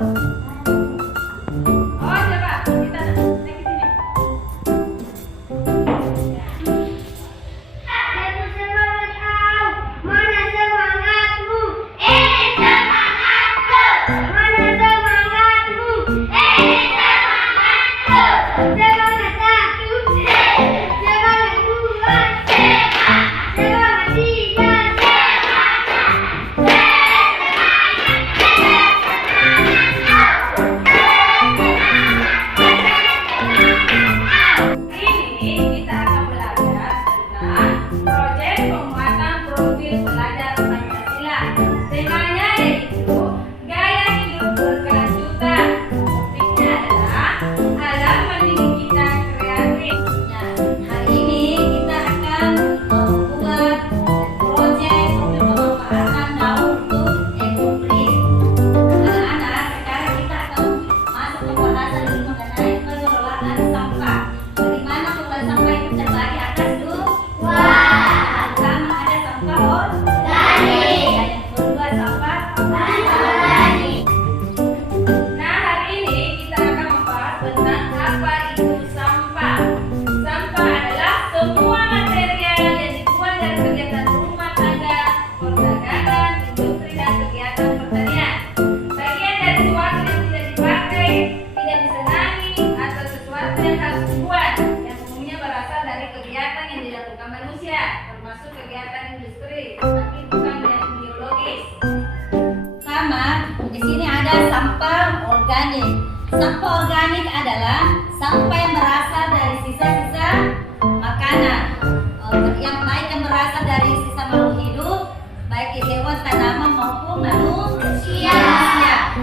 Oh, coba kita naik ke sini. Aku semangat kau. Mana semangatmu? Semangatku. Mana semangatmu? Semangatku. Semangat satu. Semangat dua. Semangat tiga. Ini kita akan belajar tentang proyek penguatan profil pelajar Pancasila. Temanya yaitu gaya hidup berkelanjutan. Topiknya adalah alam mendidik kita kreatif. Nah, hari ini kita akan membuat proyek untuk pemanfaatan daun untuk ekoprint. Anak-anak, sekarang kita akan masuk ke pembahasan dulu mengenai pengelolaan sampah. Bagaimana pengelolaan sampah itu terbagi atas dua. Yang pertama ada sampah organik, dan yang kedua sampah anorganik. Nah, hari ini kita akan membahas tentang apa itu sampah. Sampah adalah semua material yang dibuat dari kegiatan rumah tangga, perdagangan, industri, dan kegiatan pertanian. Bagian dari sesuatu yang tidak dipakai, tidak disenangi, atau sesuatu yang harus dibuat, yang umumnya berasal dari kegiatan yang dilakukan manusia, termasuk kegiatan industri, tapi bukan yang biologis. Pertama, di sini ada sampah organik. Sampah organik adalah sampah yang berasal dari sisa-sisa makanan, yang baik yang berasal dari sisa makhluk hidup, baik hewan, tanaman maupun manusia.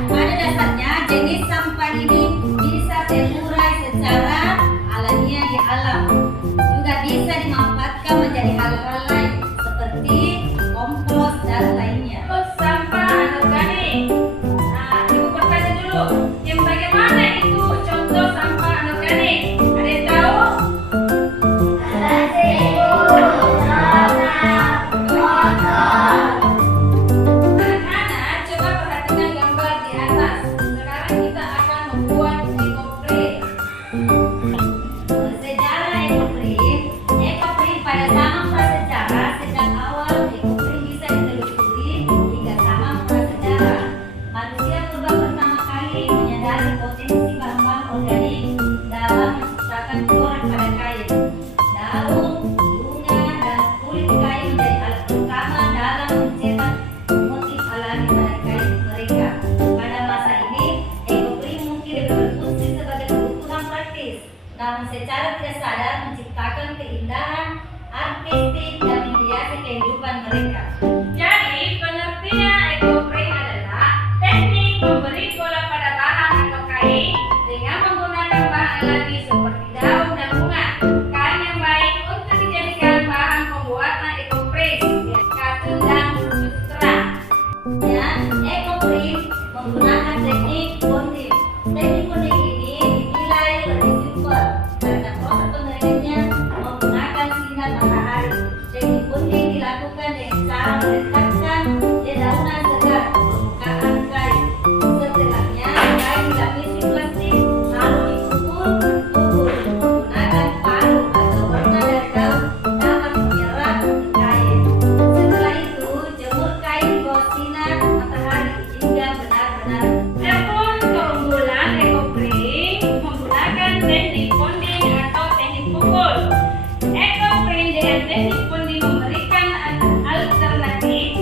Pada dasarnya jenis sampah ini bisa terurai secara alamiah di alam, juga bisa dimanfaatkan menjadi hal-hal lain seperti kompos dan lainnya. Terus sampah anorganik. Nah, ibu bertanya dulu, yang bagaimana itu contoh sampah anorganik? Ada yang tahu? Anak-anak, coba perhatikan gambar di atas. Sekarang kita akan membuat ekoprint. Sejarah ekoprint pada zaman prasejarah. Sejak awal ekoprint bisa ditelusuri hingga zaman prasejarah. Manusia purba pertama kali menyadari potensi bahan-bahan organik dalam menciptakan corak pada kain. Daun, bunga, dan kulit kain menjadi alat utama dalam mencetak motif alami pada kain mereka. Pada masa ini, ekoprint mungkin lebih berfungsi sebagai kebutuhan praktis, namun secara tidak sadar menciptakan keindahan artistik dan menghiasi kehidupan mereka. Jadi, pengertian ekoprint adalah teknik memberi pola pada bahan atau kain dengan menggunakan bahan alami seperti daun dan bunga. Kain yang baik untuk dijadikan bahan pembuatan ekoprint, katun dan substrat. Dan ekoprint menggunakan teknik bonding. Teknik bonding ini dinilai lebih simpel karena proses pengeringannya menggunakan sinar matahari. Teknik bonding dilakukan dengan cara meletakkan dedaunan segar ke permukaan kain. Setelahnya kain dilapisi plastik lalu dipukul menggunakan palu atau warna dari daun dapat menyerap ke kain. Setelah itu jemur kain di bawah sinar matahari hingga benar-benar. Adapun keunggulan ekoprint menggunakan teknik bonding atau teknik pukul. Ekoprint dengan teknik bonding memberikan alternatif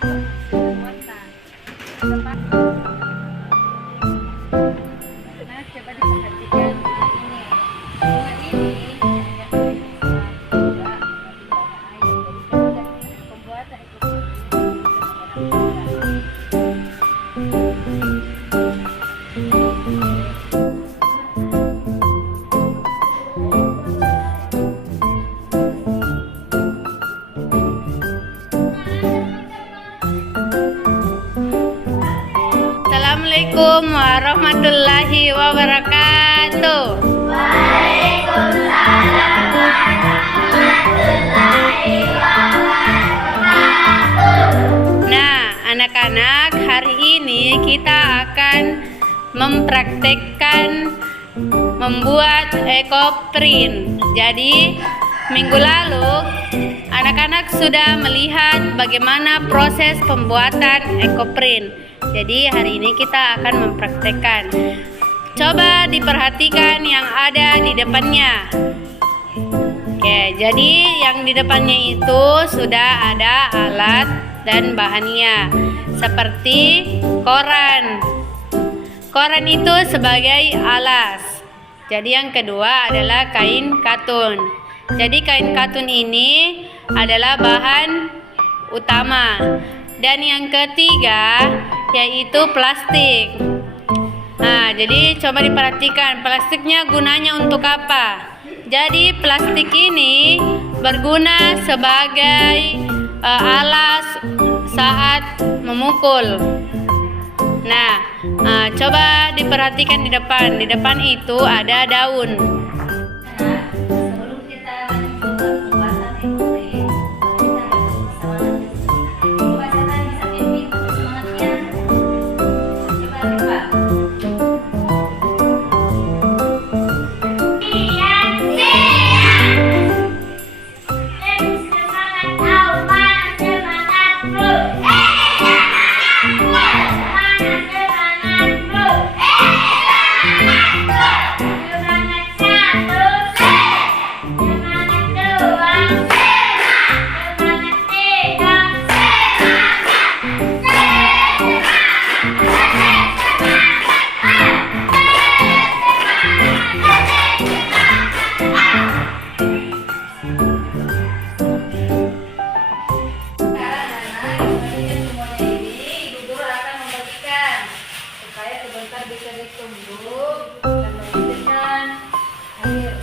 pembuatan. Nah, coba diperhatikan bunga ini. Bunga ini juga air. Jadi pembuatan Assalamualaikum warahmatullahi wabarakatuh. Nah, anak-anak, hari ini kita akan mempraktekkan membuat ekoprint. Jadi, minggu lalu anak-anak sudah melihat bagaimana proses pembuatan ekoprint. Jadi hari ini kita akan mempraktekkan. Coba diperhatikan yang ada di depannya. Oke, jadi yang di depannya itu sudah ada alat dan bahannya, seperti koran. Koran itu sebagai alas. Jadi yang kedua adalah kain katun. Jadi kain katun ini adalah bahan utama. Dan yang ketiga yaitu plastik. Nah, jadi coba diperhatikan plastiknya gunanya untuk apa? Jadi plastik ini berguna sebagai alas saat memukul. Nah, coba diperhatikan di depan. Di depan itu ada daun. Nah, sebelum kita lanjut ke pembuatan ekoprint, kita harus semangat. Coba siapa yang bisa pimpin terus semangatnya? Coba Pak. Bisa ditumbuk dan menggunakan air.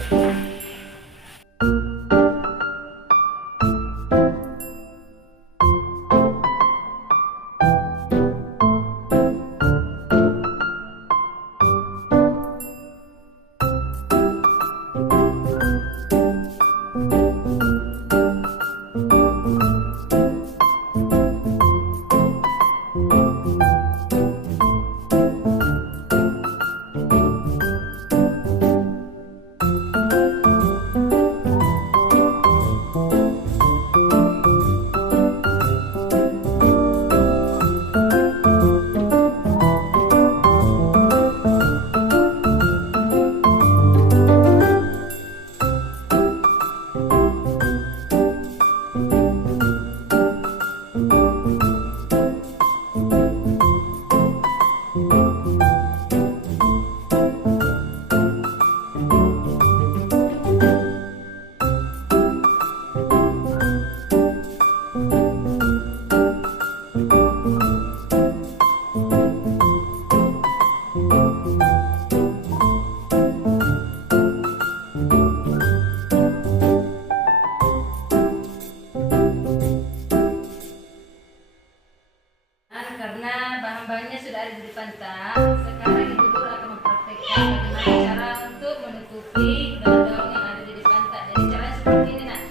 Karena bahan-bahannya sudah ada di depan tas, sekarang Ibu Guru akan mempraktekkan bagaimana cara untuk menutupi daun-daun yang ada di depan tas. Jadi caranya seperti ini, nak.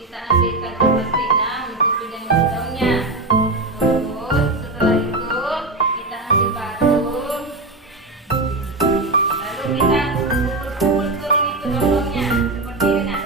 Kita ambil kantong plastiknya, menutupi dengan daunnya. Terus setelah itu kita ambil batu, lalu kita pukul-pukul turun itu daun-daunnya seperti ini, nak.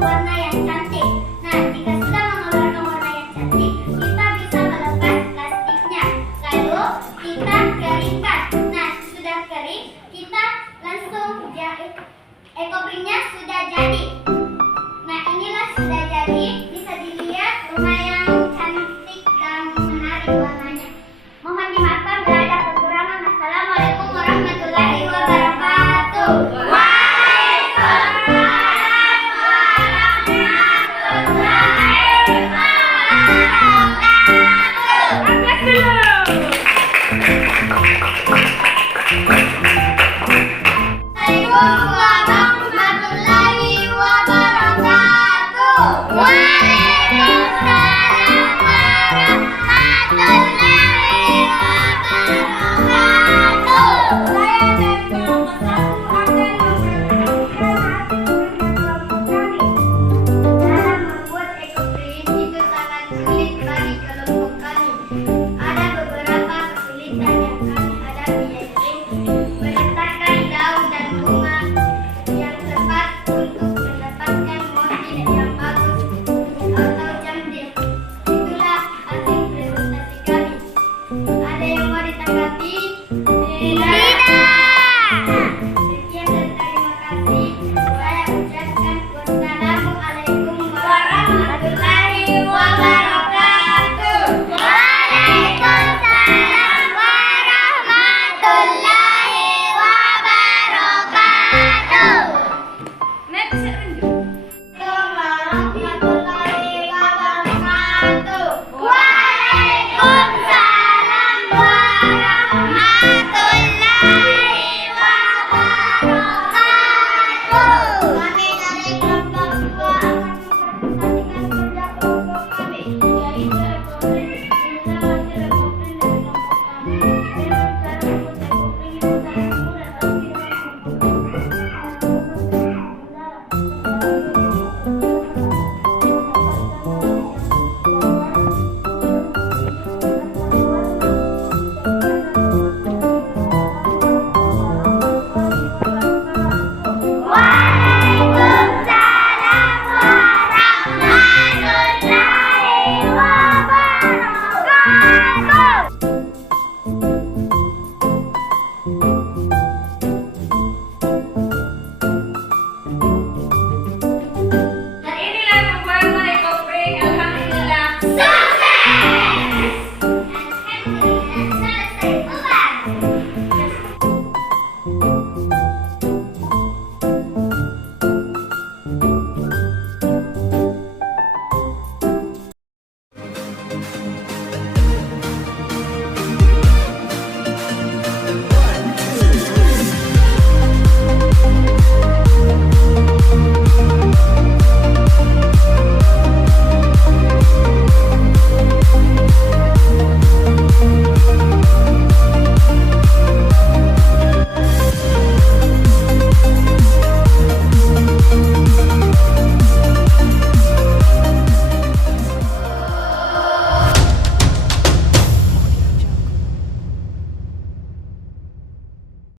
warna yang cantik.